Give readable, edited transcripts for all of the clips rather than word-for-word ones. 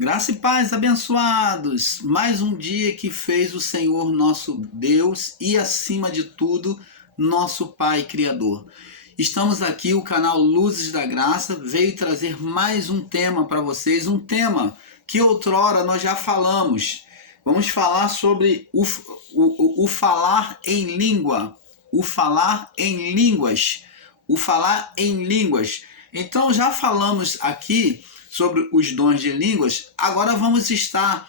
Graça e paz, abençoados! Mais um dia que fez o Senhor nosso Deus e, acima de tudo, nosso Pai Criador. Estamos aqui, o canal Luzes da Graça veio trazer mais um tema para vocês, um tema que outrora nós já falamos. Vamos falar sobre o falar em língua, o falar em línguas, o falar em línguas. Então já falamos aqui sobre os dons de línguas, agora vamos estar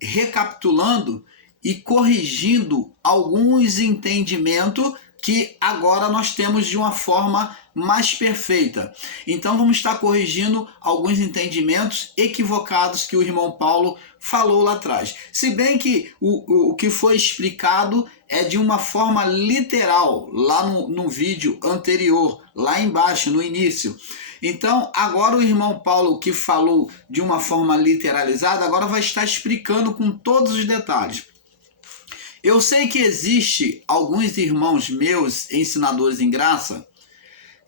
recapitulando e corrigindo alguns entendimentos que agora nós temos de uma forma mais perfeita. Então vamos estar corrigindo alguns entendimentos equivocados que o irmão Paulo falou lá atrás. Se bem que o que foi explicado é de uma forma literal, lá no vídeo anterior, lá embaixo, no início. Então, agora o irmão Paulo, que falou de uma forma literalizada, agora vai estar explicando com todos os detalhes. Eu sei que existe alguns irmãos meus, ensinadores em graça,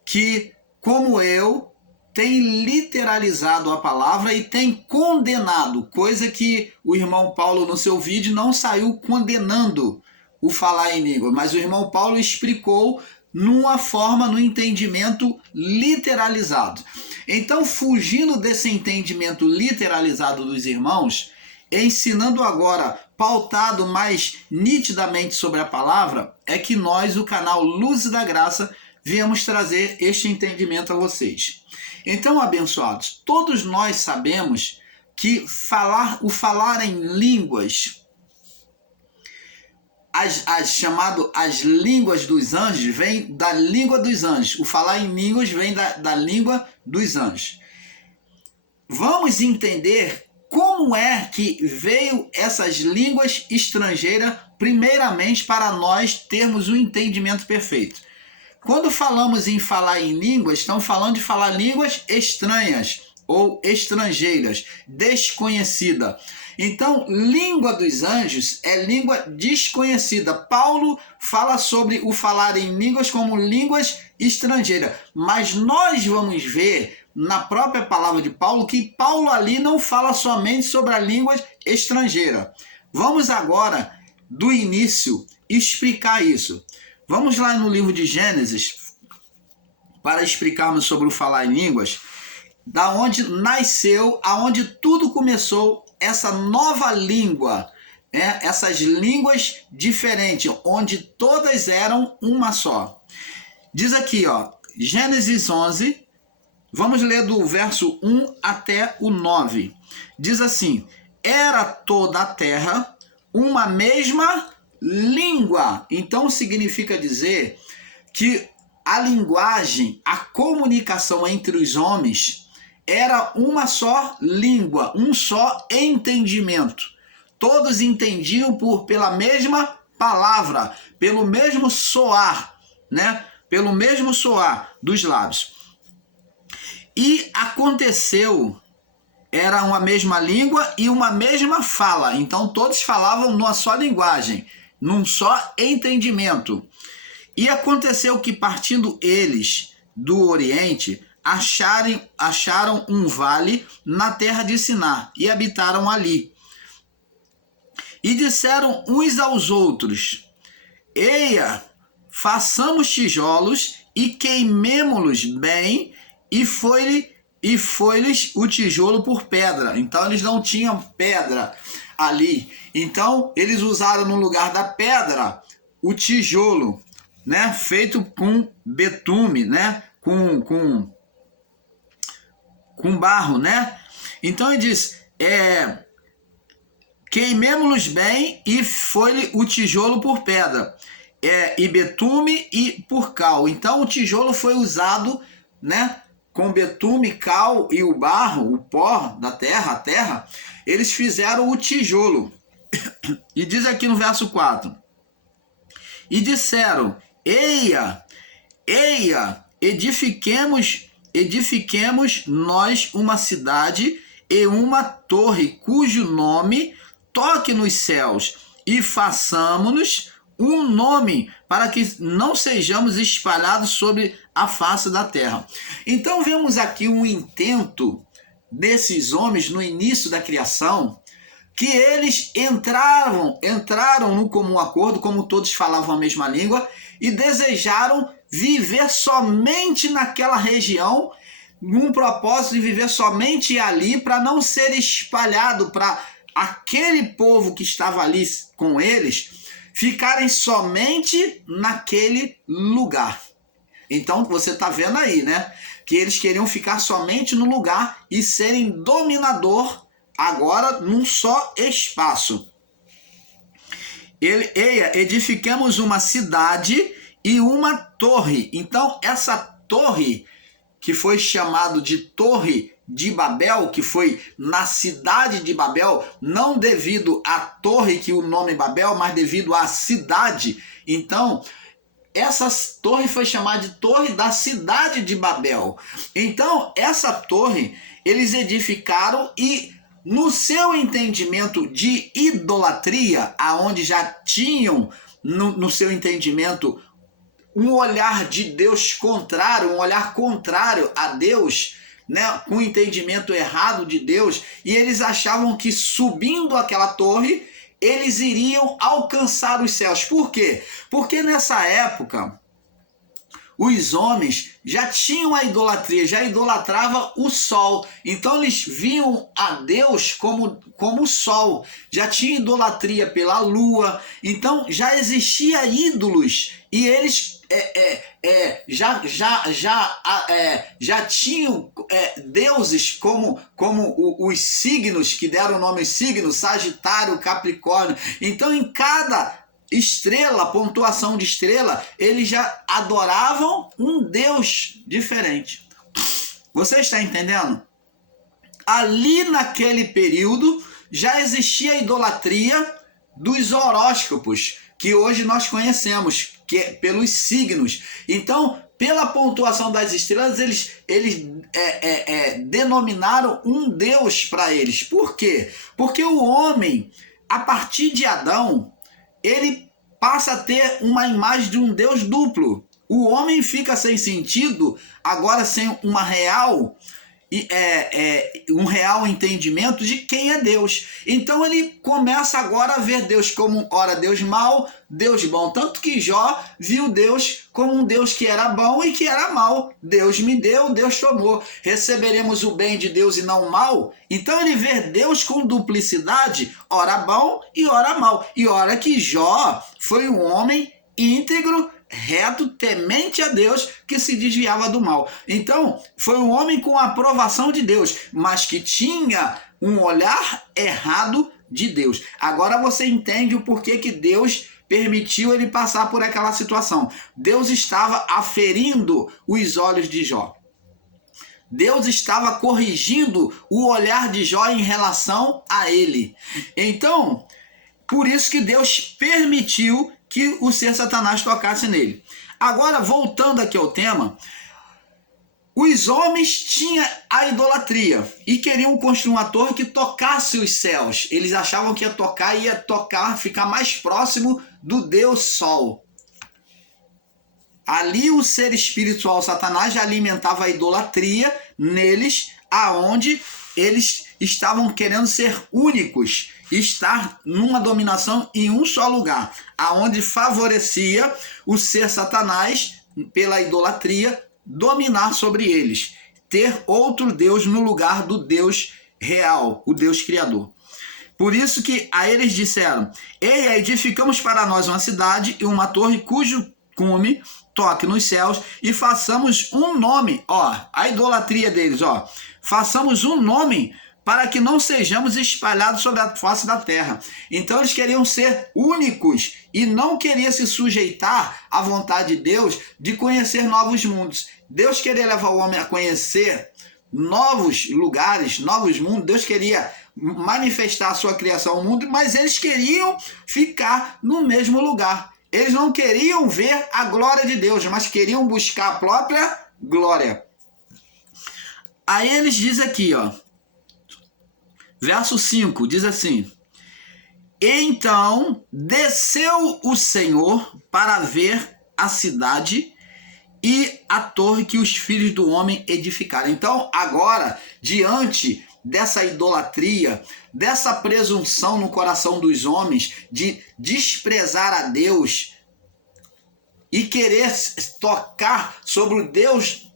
que, como eu, têm literalizado a palavra e têm condenado, coisa que o irmão Paulo no seu vídeo não saiu condenando o falar em língua, mas o irmão Paulo explicou numa forma, no entendimento literalizado. Então, fugindo desse entendimento literalizado dos irmãos, ensinando agora, pautado mais nitidamente sobre a palavra, é que nós, o canal Luzes da Graça, viemos trazer este entendimento a vocês. Então, abençoados, todos nós sabemos que o falar em línguas, as línguas dos anjos, vem da língua dos anjos. O falar em línguas vem da língua dos anjos. Vamos entender como é que veio essas línguas estrangeiras, primeiramente para nós termos um entendimento perfeito. Quando falamos em falar em línguas, estamos falando de falar línguas estranhas ou estrangeiras, desconhecida. Então, língua dos anjos é língua desconhecida. Paulo fala sobre o falar em línguas como línguas estrangeiras. Mas nós vamos ver na própria palavra de Paulo que Paulo ali não fala somente sobre a língua estrangeira. Vamos agora, do início, explicar isso. Vamos lá no livro de Gênesis para explicarmos sobre o falar em línguas, da onde nasceu, aonde tudo começou, essa nova língua, essas línguas diferentes, onde todas eram uma só. Diz aqui, Gênesis 11, vamos ler do verso 1 até o 9. Diz assim: era toda a terra uma mesma língua. Então significa dizer que a linguagem, a comunicação entre os homens era uma só língua, um só entendimento. Todos entendiam pela mesma palavra, pelo mesmo soar, pelo mesmo soar dos lábios. E aconteceu, era uma mesma língua e uma mesma fala. Então todos falavam numa só linguagem, num só entendimento. E aconteceu que, partindo eles do Oriente, acharam um vale na terra de Siná e habitaram ali. E disseram uns aos outros: eia, façamos tijolos e queimemo-los bem, e foi-lhes o tijolo por pedra. Então eles não tinham pedra ali. Então eles usaram no lugar da pedra o tijolo, feito com betume, com barro, Então ele diz, queimemo-los bem, e foi-lhe o tijolo por pedra, e betume e por cal. Então o tijolo foi usado, com betume, cal e o barro, o pó da terra, a terra, eles fizeram o tijolo. E diz aqui no verso 4, e disseram: eia, edifiquemos nós uma cidade e uma torre, cujo nome toque nos céus, e façamo-nos um nome, para que não sejamos espalhados sobre a face da terra. Então vemos aqui um intento desses homens no início da criação, que eles entraram no comum acordo, como todos falavam a mesma língua, e desejaram viver somente naquela região, num propósito de viver somente ali, para não ser espalhado para aquele povo que estava ali com eles, ficarem somente naquele lugar. Então você está vendo aí, né? Que eles queriam ficar somente no lugar e serem dominador agora num só espaço. Edificamos uma cidade e uma torre. Então essa torre, que foi chamado de Torre de Babel, que foi na cidade de Babel, não devido à torre que o nome Babel, mas devido à cidade. Então essa torre foi chamada de Torre da Cidade de Babel. Então essa torre eles edificaram, e no seu entendimento de idolatria, aonde já tinham no seu entendimento um olhar de Deus contrário, um olhar contrário a Deus, né, um entendimento errado de Deus, e eles achavam que subindo aquela torre, eles iriam alcançar os céus. Por quê? Porque nessa época, os homens já tinham a idolatria, já idolatravam o sol. Então eles viam a Deus como o sol. Já tinha idolatria pela lua. Então já existia ídolos. E eles já tinham deuses como os signos, que deram o nome signos, Sagitário, Capricórnio. Então em cada estrela, pontuação de estrela, eles já adoravam um Deus diferente. Você está entendendo? Ali naquele período já existia a idolatria dos horóscopos, que hoje nós conhecemos, que é pelos signos. Então, pela pontuação das estrelas, eles denominaram um Deus para eles. Por quê? Porque o homem, a partir de Adão, ele passa a ter uma imagem de um Deus duplo. O homem fica sem sentido, agora sem uma real um real entendimento de quem é Deus. Então ele começa agora a ver Deus como, ora, Deus mau, Deus bom. Tanto que Jó viu Deus como um Deus que era bom e que era mau. Deus me deu, Deus tomou. Receberemos o bem de Deus e não o mal? Então ele vê Deus com duplicidade, ora bom e ora mal. E ora que Jó foi um homem íntegro, reto, temente a Deus, que se desviava do mal. Então, foi um homem com a aprovação de Deus, mas que tinha um olhar errado de Deus. Agora você entende o porquê que Deus permitiu ele passar por aquela situação. Deus estava aferindo os olhos de Jó. Deus estava corrigindo o olhar de Jó em relação a ele. Então, por isso que Deus permitiu que o ser Satanás tocasse nele. Agora, voltando aqui ao tema, os homens tinham a idolatria e queriam construir uma torre que tocasse os céus. Eles achavam que ia tocar, ficar mais próximo do Deus Sol. Ali o ser espiritual Satanás já alimentava a idolatria neles, aonde eles estavam querendo ser únicos, estar numa dominação em um só lugar, aonde favorecia o ser Satanás, pela idolatria, dominar sobre eles, ter outro Deus no lugar do Deus real, o Deus Criador. Por isso que a eles disseram: Eia, edificamos para nós uma cidade e uma torre cujo cume toque nos céus, e façamos um nome, a idolatria deles, façamos um nome para que não sejamos espalhados sobre a face da terra. Então eles queriam ser únicos e não queriam se sujeitar à vontade de Deus de conhecer novos mundos. Deus queria levar o homem a conhecer novos lugares, novos mundos. Deus queria manifestar a sua criação ao mundo, mas eles queriam ficar no mesmo lugar. Eles não queriam ver a glória de Deus, mas queriam buscar a própria glória. Aí eles dizem aqui, verso 5, diz assim: Então desceu o Senhor para ver a cidade e a torre que os filhos do homem edificaram. Então, agora, diante dessa idolatria, dessa presunção no coração dos homens de desprezar a Deus e querer tocar sobre o Deus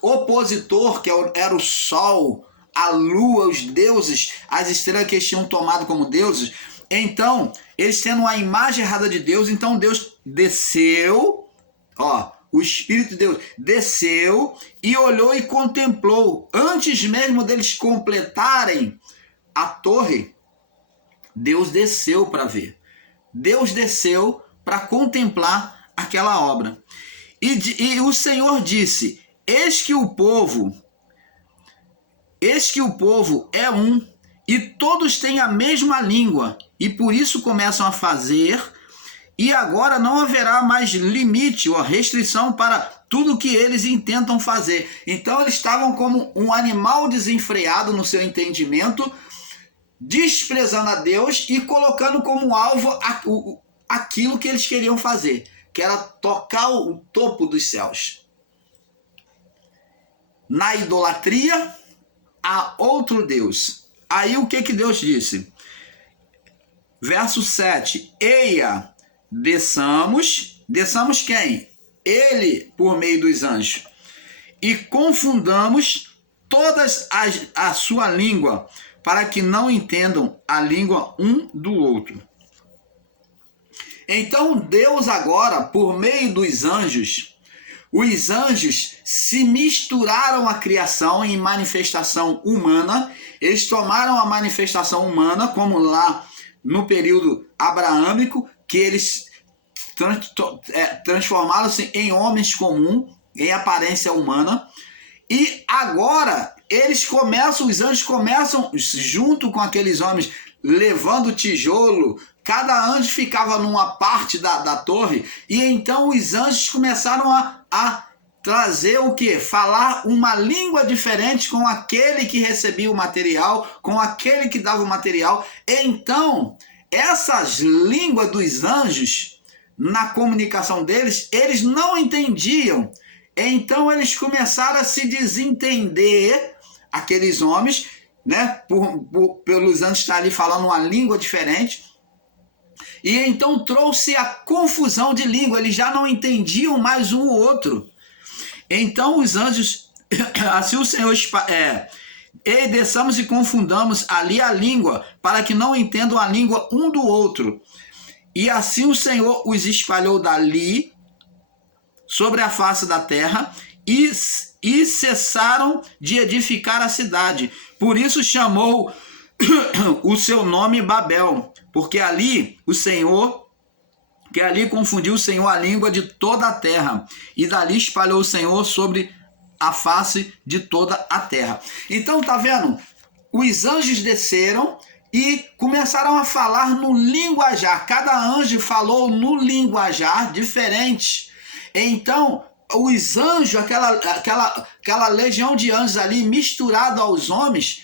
opositor, que era o sol, a lua, os deuses, as estrelas que eles tinham tomado como deuses, então, eles tendo uma imagem errada de Deus, então Deus desceu, o Espírito de Deus desceu e olhou e contemplou. Antes mesmo deles completarem a torre, Deus desceu para ver. Deus desceu para contemplar aquela obra. E o Senhor disse: eis que o povo é um, e todos têm a mesma língua, e por isso começam a fazer, e agora não haverá mais limite ou restrição para tudo que eles intentam fazer. Então eles estavam como um animal desenfreado no seu entendimento, desprezando a Deus e colocando como alvo aquilo que eles queriam fazer, que era tocar o topo dos céus. Na idolatria, há outro Deus. Aí o que Deus disse? Verso 7. Eia, desçamos quem? Ele por meio dos anjos. E confundamos todas a sua língua, para que não entendam a língua um do outro. Então Deus agora, por meio dos anjos, os anjos se misturaram à criação em manifestação humana. Eles tomaram a manifestação humana, como lá no período abraâmico, que eles transformaram-se em homens comuns, em aparência humana. E agora os anjos começam, junto com aqueles homens, levando tijolo. Cada anjo ficava numa parte da torre, e então os anjos começaram a trazer o quê? Falar uma língua diferente com aquele que recebia o material, com aquele que dava o material. Então, essas línguas dos anjos, na comunicação deles, eles não entendiam. Então, eles começaram a se desentender, aqueles homens, né? Pelos anjos estar ali falando uma língua diferente. E então trouxe a confusão de língua, eles já não entendiam mais um ou outro. Então os anjos, assim o Senhor, e desçamos e confundamos ali a língua, para que não entendam a língua um do outro. E assim o Senhor os espalhou dali, sobre a face da terra, e cessaram de edificar a cidade. Por isso chamou o seu nome Babel, porque ali confundiu o Senhor a língua de toda a terra, e dali espalhou o Senhor sobre a face de toda a terra. Então, tá vendo? Os anjos desceram e começaram a falar no linguajar. Cada anjo falou no linguajar diferente. Então, os anjos, aquela legião de anjos ali misturado aos homens,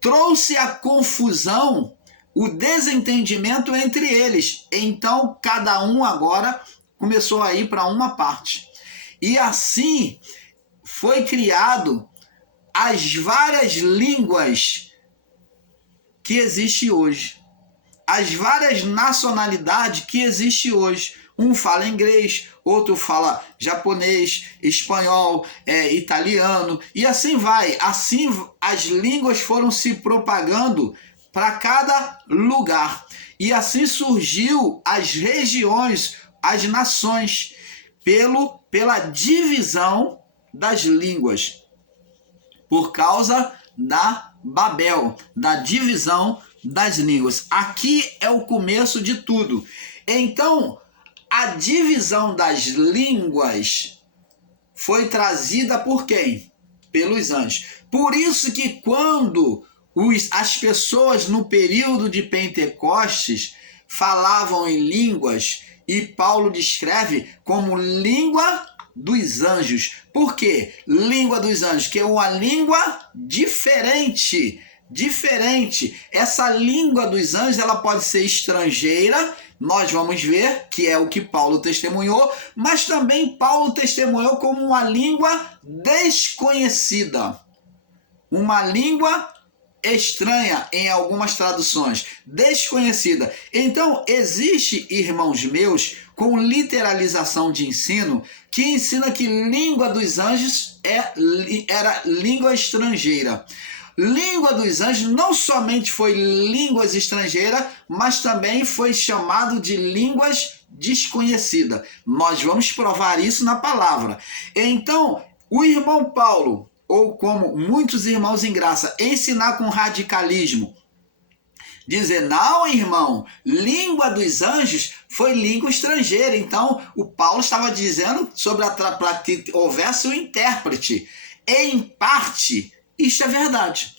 trouxe a confusão, o desentendimento entre eles. Então, cada um agora começou a ir para uma parte. E assim foi criado as várias línguas que existem hoje. As várias nacionalidades que existem hoje. Um fala inglês, outro fala japonês, espanhol, italiano, e assim vai. Assim as línguas foram se propagando para cada lugar. E assim surgiu as regiões, as nações, pela divisão das línguas, por causa da Babel, da divisão das línguas. Aqui é o começo de tudo. Então, a divisão das línguas foi trazida por quem? Pelos anjos. Por isso que quando as pessoas no período de Pentecostes falavam em línguas, e Paulo descreve como língua dos anjos. Por quê? Língua dos anjos, que é uma língua diferente. Essa língua dos anjos, ela pode ser estrangeira, nós vamos ver que é o que Paulo testemunhou, mas também Paulo testemunhou como uma língua desconhecida, uma língua estranha em algumas traduções, desconhecida. Então, existe, irmãos meus, com literalização de ensino, que ensina que língua dos anjos era língua estrangeira. Língua dos anjos não somente foi línguas estrangeiras, mas também foi chamado de línguas desconhecidas. Nós vamos provar isso na palavra. Então, o irmão Paulo, ou como muitos irmãos em graça, ensinar com radicalismo, dizer, não, irmão, língua dos anjos foi língua estrangeira. Então, o Paulo estava dizendo para que houvesse um intérprete. Em parte, isto é verdade.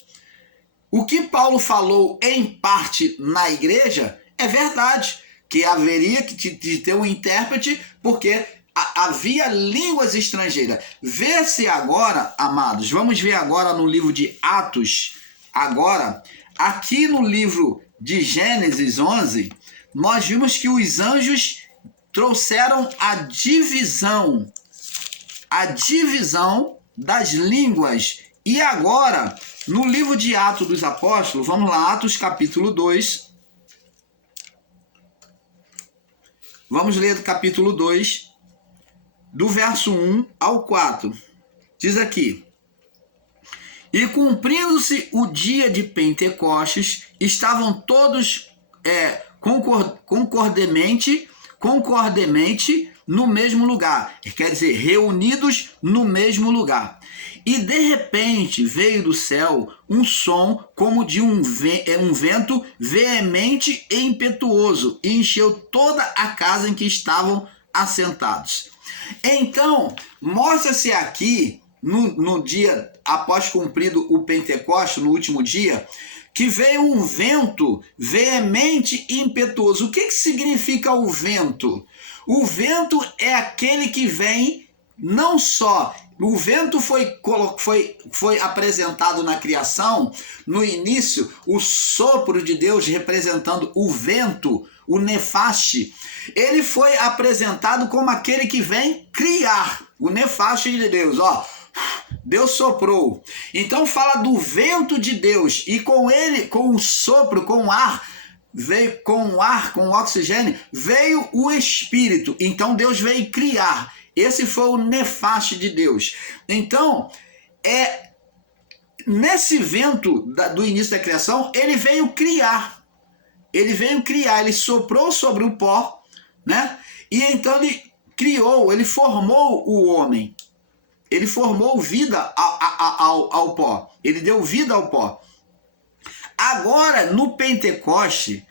O que Paulo falou em parte na igreja é verdade, que haveria de ter um intérprete, porque havia línguas estrangeiras. Vê-se agora, amados, vamos ver agora no livro de Atos, agora, aqui no livro de Gênesis 11, nós vimos que os anjos trouxeram a divisão das línguas. E agora, no livro de Atos dos Apóstolos, vamos lá, Atos capítulo 2, vamos ler do capítulo 2, do verso 1 ao 4. Diz aqui: e cumprindo-se o dia de Pentecostes, estavam todos concordemente no mesmo lugar. Quer dizer, reunidos no mesmo lugar. E de repente veio do céu um som como de um vento veemente e impetuoso, e encheu toda a casa em que estavam assentados. Então, mostra-se aqui, no dia após cumprido o Pentecostes, no último dia, que veio um vento veemente e impetuoso. O que significa o vento? O vento é aquele que vem, não só... O vento foi apresentado na criação, no início, o sopro de Deus representando o vento, o nefaste. Ele foi apresentado como aquele que vem criar, o nefaste de Deus, ó. Deus soprou. Então fala do vento de Deus, e com ele, com o sopro, com o ar, veio com o ar, com o oxigênio, veio o Espírito. Então Deus veio criar. Esse foi o nefaste de Deus. Então, nesse vento do início da criação, ele veio criar. Ele soprou sobre o pó, né? E então ele criou, ele formou o homem. Ele formou vida ao pó. Ele deu vida ao pó. Agora, no Pentecoste,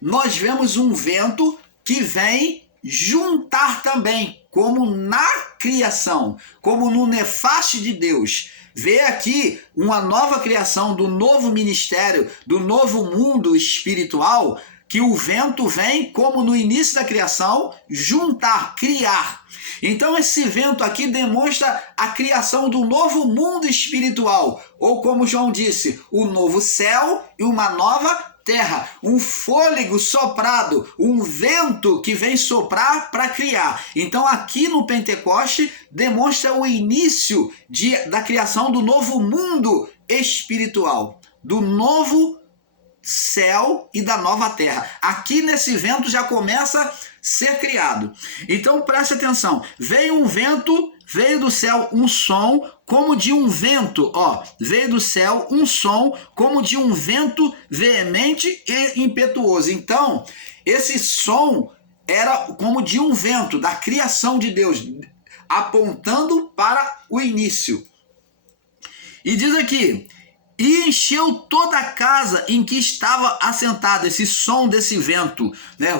nós vemos um vento que vem juntar também, como na criação, como no nefaste de Deus. Vê aqui uma nova criação do novo ministério, do novo mundo espiritual, que o vento vem, como no início da criação, juntar, criar. Então esse vento aqui demonstra a criação do novo mundo espiritual, ou como João disse, o novo céu e uma nova terra, um fôlego soprado, um vento que vem soprar para criar. Então aqui no Pentecoste demonstra o início da criação do novo mundo espiritual, do novo céu e da nova terra. Aqui nesse vento já começa a ser criado. Então preste atenção, veio um vento, veio do céu um som como de um vento, ó, veio do céu um som como de um vento veemente e impetuoso. Então, esse som era como de um vento, da criação de Deus, apontando para o início. E diz aqui, e encheu toda a casa em que estava assentado, esse som desse vento, né?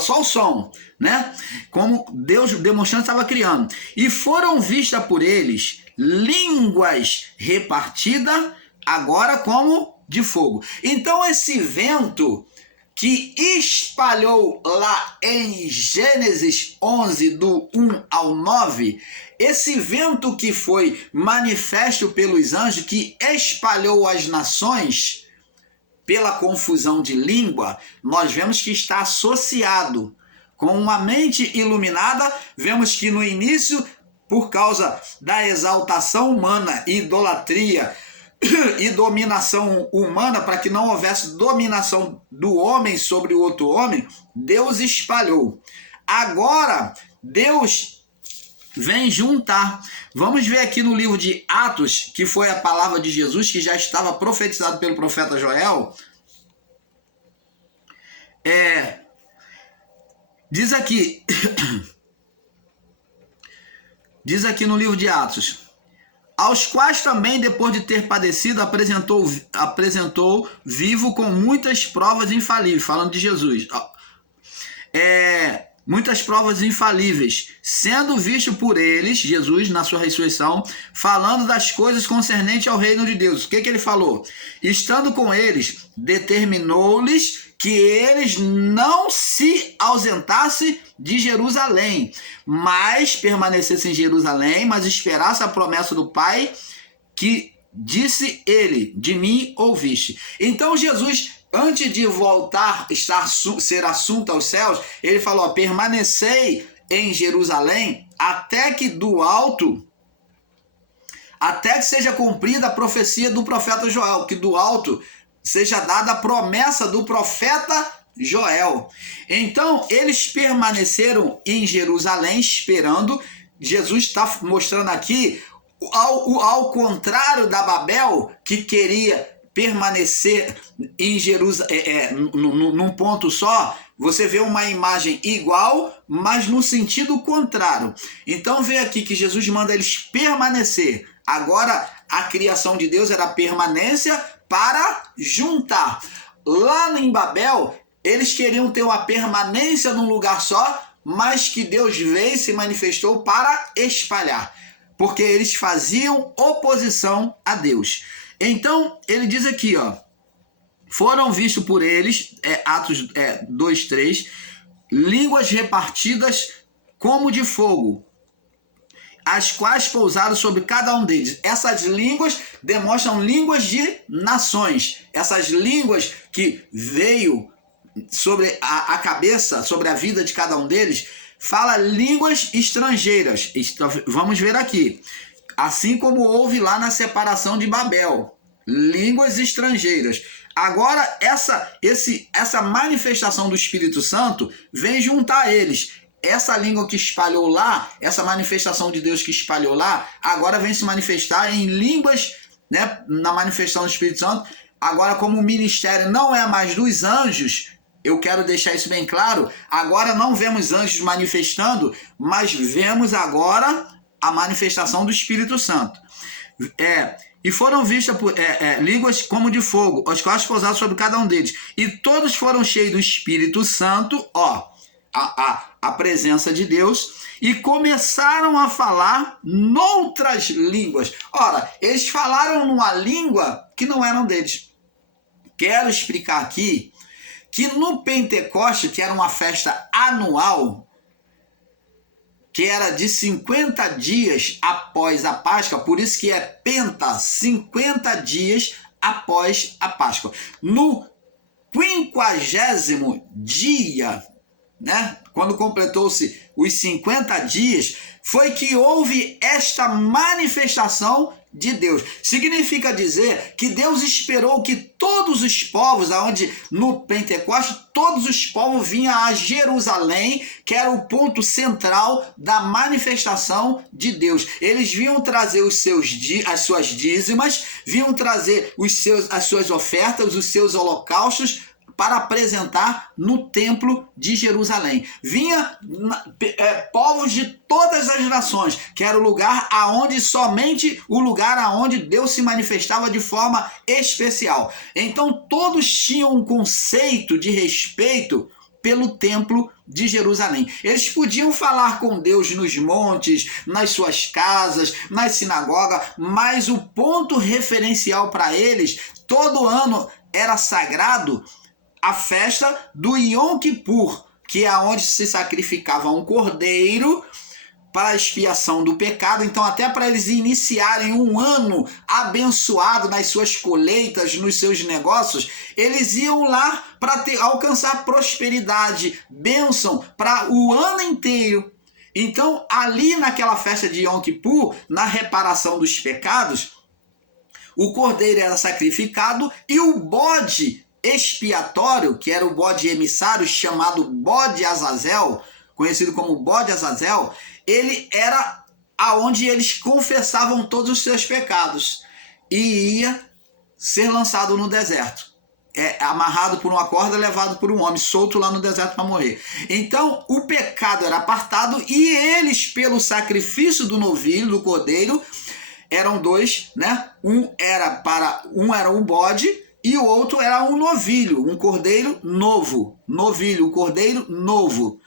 Só o som, né? Como Deus demonstrando estava criando. E foram vistas por eles línguas repartidas, agora como de fogo. Então esse vento que espalhou lá em Gênesis 11, do 1 ao 9, esse vento que foi manifesto pelos anjos, que espalhou as nações, pela confusão de língua, nós vemos que está associado com uma mente iluminada. Vemos que no início, por causa da exaltação humana, idolatria e dominação humana, para que não houvesse dominação do homem sobre o outro homem, Deus espalhou. Agora, Deus vem juntar. Vamos ver aqui no livro de Atos, que foi a palavra de Jesus, que já estava profetizado pelo profeta Joel. Diz aqui no livro de Atos: aos quais também, depois de ter padecido, apresentou vivo com muitas provas infalíveis, falando de Jesus. Muitas provas infalíveis, sendo visto por eles, Jesus, na sua ressurreição, falando das coisas concernentes ao reino de Deus. O que ele falou? Estando com eles, determinou-lhes que eles não se ausentassem de Jerusalém, mas permanecessem em Jerusalém, mas esperassem a promessa do Pai, que disse ele: de mim ouviste. Então Jesus, antes de voltar, ser assunto aos céus, ele falou: permanecei em Jerusalém até que seja cumprida a profecia do profeta Joel, que do alto seja dada a promessa do profeta Joel. Então, eles permaneceram em Jerusalém esperando. Jesus está mostrando aqui, ao contrário da Babel, que queria permanecer em Jerusalém, num ponto só. Você vê uma imagem igual, mas no sentido contrário. Então vê aqui que Jesus manda eles permanecer. Agora a criação de Deus era permanência para juntar. Lá em Babel, eles queriam ter uma permanência num lugar só, mas que Deus veio e se manifestou para espalhar, porque eles faziam oposição a Deus. Então, ele diz aqui, foram vistos por eles, Atos 2:3, línguas repartidas como de fogo, as quais pousaram sobre cada um deles. Essas línguas demonstram línguas de nações. Essas línguas que veio sobre a cabeça, sobre a vida de cada um deles, fala línguas estrangeiras. Vamos ver aqui. Assim como houve lá na separação de Babel, línguas estrangeiras. Agora, essa manifestação do Espírito Santo vem juntar eles. Essa língua que espalhou lá, essa manifestação de Deus que espalhou lá, agora vem se manifestar em línguas, né, na manifestação do Espírito Santo. Agora, como o ministério não é mais dos anjos, eu quero deixar isso bem claro, agora não vemos anjos manifestando, mas vemos agora a manifestação do Espírito Santo. E foram vistas línguas como de fogo, as quais pousaram sobre cada um deles. E todos foram cheios do Espírito Santo, a presença de Deus, e começaram a falar noutras línguas. Ora, eles falaram numa língua que não eram deles. Quero explicar aqui que no Pentecoste, que era uma festa anual, que era de 50 dias após a Páscoa, por isso que é Penta, 50 dias após a Páscoa. No 50º dia, né, quando completou-se os 50 dias, foi que houve esta manifestação de Deus. Significa dizer que Deus esperou que todos os povos, aonde no Pentecoste, todos os povos vinham a Jerusalém, que era o ponto central da manifestação de Deus. Eles vinham trazer as suas dízimas, vinham trazer as suas ofertas, os seus holocaustos, para apresentar no templo de Jerusalém. Vinha povos de todas as nações, que era o lugar aonde Deus se manifestava de forma especial. Então todos tinham um conceito de respeito pelo templo de Jerusalém. Eles podiam falar com Deus nos montes, nas suas casas, nas sinagogas, mas o ponto referencial para eles, todo ano era sagrado, a festa do Yom Kippur, que é onde se sacrificava um cordeiro para a expiação do pecado. Então, até para eles iniciarem um ano abençoado nas suas colheitas, nos seus negócios, eles iam lá para alcançar prosperidade, bênção para o ano inteiro. Então, ali naquela festa de Yom Kippur, na reparação dos pecados, o cordeiro era sacrificado e o bode expiatório, que era o bode emissário, chamado bode Azazel, conhecido como bode Azazel, ele era aonde eles confessavam todos os seus pecados e ia ser lançado no deserto. Amarrado por uma corda, levado por um homem, solto lá no deserto para morrer. Então, o pecado era apartado e eles, pelo sacrifício do novilho, do cordeiro, eram dois, né? Um era um bode e o outro era um novilho, um cordeiro novo. Novilho, um cordeiro novo,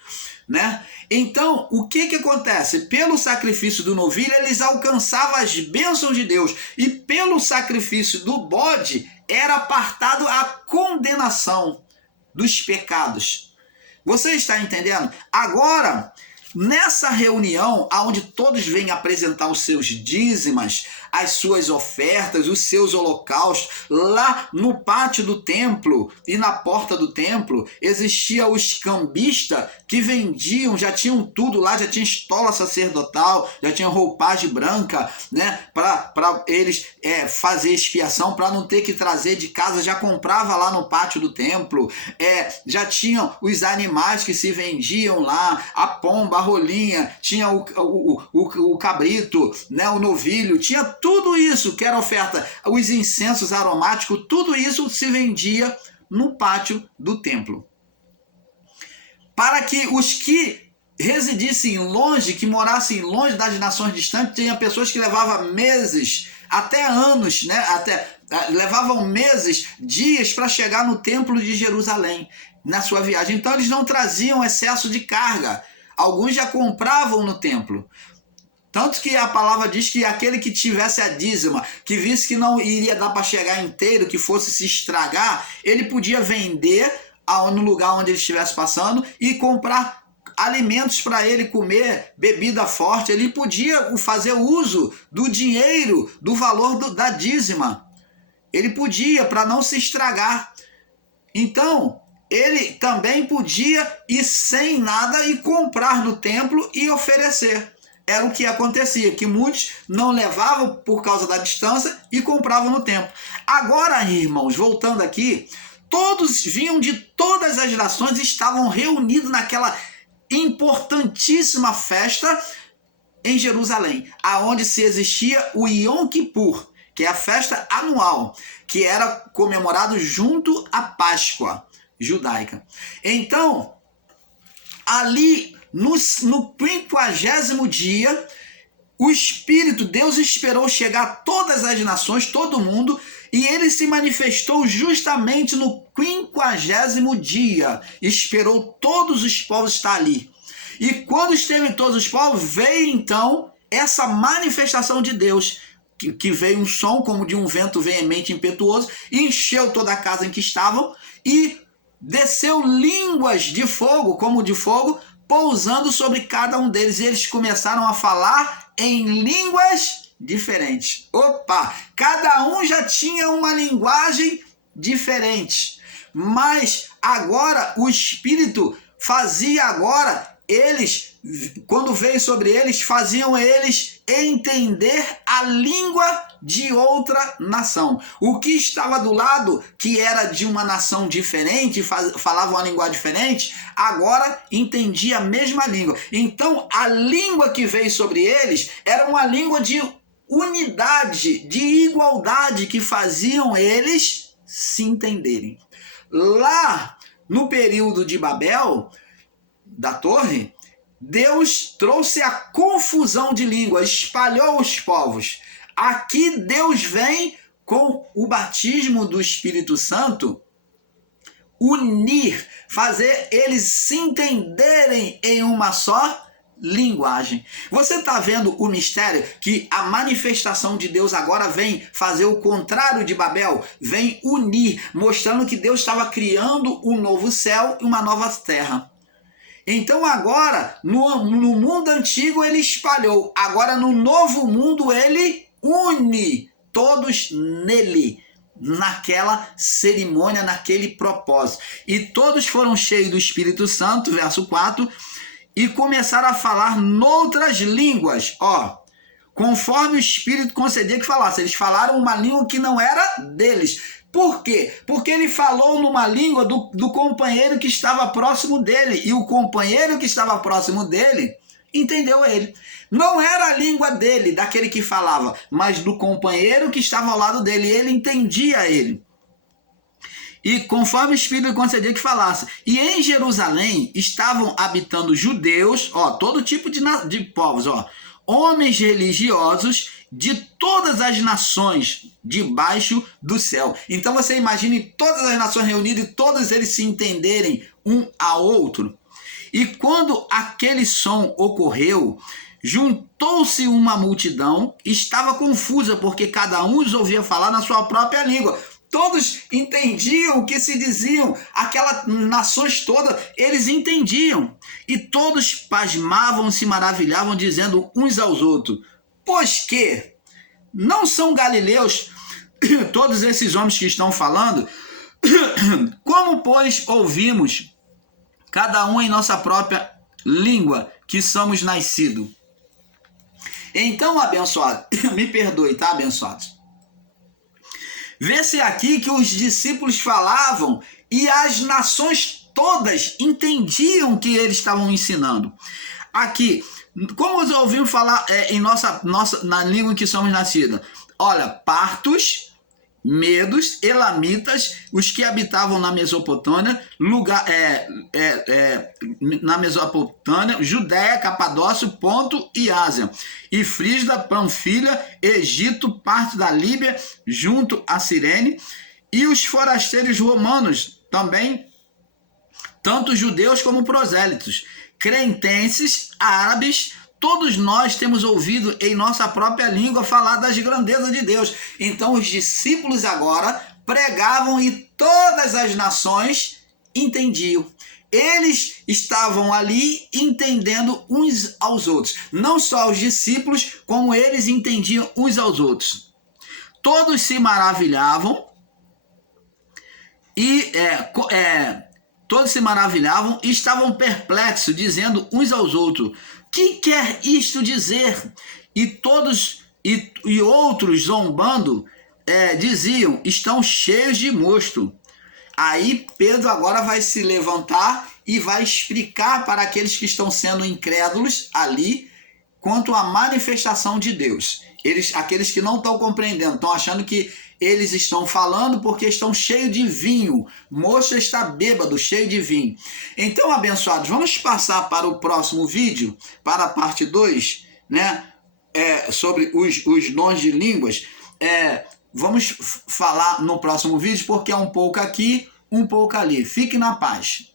né? Então, o que acontece? Pelo sacrifício do novilho, eles alcançavam as bênçãos de Deus. E pelo sacrifício do bode, era apartado a condenação dos pecados. Você está entendendo? Agora, nessa reunião, onde todos vêm apresentar os seus dízimas, as suas ofertas, os seus holocaustos, lá no pátio do templo e na porta do templo, existia os cambistas que vendiam, já tinham tudo lá, já tinha estola sacerdotal, já tinha roupagem branca, né, para eles fazer expiação, para não ter que trazer de casa, já comprava lá no pátio do templo, já tinham os animais que se vendiam lá, a pomba, a rolinha, tinha o cabrito, né, o novilho, tinha tudo isso que era oferta, os incensos aromáticos, tudo isso se vendia no pátio do templo. Para que os que residissem longe, que morassem longe das nações distantes, tinha pessoas que levavam meses, até anos, né, levavam meses, dias para chegar no templo de Jerusalém, na sua viagem. Então eles não traziam excesso de carga. Alguns já compravam no templo. Tanto que a palavra diz que aquele que tivesse a dízima, que visse que não iria dar para chegar inteiro, que fosse se estragar, ele podia vender no lugar onde ele estivesse passando e comprar alimentos para ele comer, bebida forte. Ele podia fazer uso do dinheiro, do valor da dízima. Ele podia, para não se estragar. Então, ele também podia ir sem nada e comprar no templo e oferecer. Era o que acontecia, que muitos não levavam por causa da distância e compravam no templo. Agora, irmãos, voltando aqui, todos vinham de todas as nações e estavam reunidos naquela importantíssima festa em Jerusalém, aonde se existia o Yom Kippur, que é a festa anual, que era comemorado junto à Páscoa judaica. Então, ali no 50º dia, o Espírito, Deus esperou chegar a todas as nações, todo mundo, e ele se manifestou justamente no 50º dia. Esperou todos os povos estar ali. E quando esteve todos os povos, veio então essa manifestação de Deus, que veio um som como de um vento veemente e impetuoso, e encheu toda a casa em que estavam, e desceu línguas de fogo, como de fogo, pousando sobre cada um deles, e eles começaram a falar em línguas diferentes. Opa! Cada um já tinha uma linguagem diferente, mas agora o Espírito fazia eles, quando veio sobre eles, faziam eles entender a língua de outra nação. O que estava do lado, que era de uma nação diferente, falava uma linguagem diferente, agora entendia a mesma língua. Então, a língua que veio sobre eles era uma língua de unidade, de igualdade, que faziam eles se entenderem. Lá, no período de Babel, da torre, Deus trouxe a confusão de língua, espalhou os povos. Aqui Deus vem com o batismo do Espírito Santo unir, fazer eles se entenderem em uma só linguagem. Você está vendo o mistério? Que a manifestação de Deus agora vem fazer o contrário de Babel, vem unir, mostrando que Deus estava criando um novo céu e uma nova terra. Então agora, no mundo antigo ele espalhou, agora no novo mundo ele une todos nele, naquela cerimônia, naquele propósito. E todos foram cheios do Espírito Santo, verso 4, e começaram a falar noutras línguas, conforme o Espírito concedia que falasse. Eles falaram uma língua que não era deles. Por quê? Porque ele falou numa língua do companheiro que estava próximo dele, e o companheiro que estava próximo dele entendeu ele. Não era a língua dele, daquele que falava, mas do companheiro que estava ao lado dele, ele entendia ele. E conforme o Espírito concedia que falasse. E em Jerusalém estavam habitando judeus, todo tipo de povos, homens religiosos de todas as nações debaixo do céu. Então você imagine todas as nações reunidas e todos eles se entenderem um ao outro. E quando aquele som ocorreu, juntou-se uma multidão, estava confusa, porque cada um os ouvia falar na sua própria língua. Todos entendiam o que se diziam, aquelas nações todas, eles entendiam. E todos pasmavam, se maravilhavam, dizendo uns aos outros: pois que não são galileus todos esses homens que estão falando? Como, pois, ouvimos, cada um em nossa própria língua, que somos nascidos? Então, abençoado, me perdoe, tá, abençoados? Vê-se aqui que os discípulos falavam e as nações todas entendiam o que eles estavam ensinando. Aqui, como nós ouvimos falar na língua em que somos nascidos? Olha, partos, medos, elamitas, os que habitavam na Mesopotâmia, Judéia, Capadócia, Ponto e Ásia, e Frígia, Panfilha, Egito, parte da Líbia, junto a Cirene, e os forasteiros romanos também, tanto judeus como prosélitos, cretenses, árabes. Todos nós temos ouvido em nossa própria língua falar das grandezas de Deus. Então os discípulos agora pregavam e todas as nações entendiam. Eles estavam ali entendendo uns aos outros. Não só os discípulos, como eles entendiam uns aos outros. Todos se maravilhavam e estavam perplexos, dizendo uns aos outros: que quer isto dizer? E todos e outros zombando diziam: estão cheios de mosto. Aí Pedro agora vai se levantar e vai explicar para aqueles que estão sendo incrédulos ali quanto à manifestação de Deus. Aqueles que não estão compreendendo, estão achando que eles estão falando porque estão cheios de vinho. Moço está bêbado, cheio de vinho. Então, abençoados, vamos passar para o próximo vídeo, para a parte 2, né? Sobre os dons de línguas. Vamos falar no próximo vídeo, porque é um pouco aqui, um pouco ali. Fique na paz.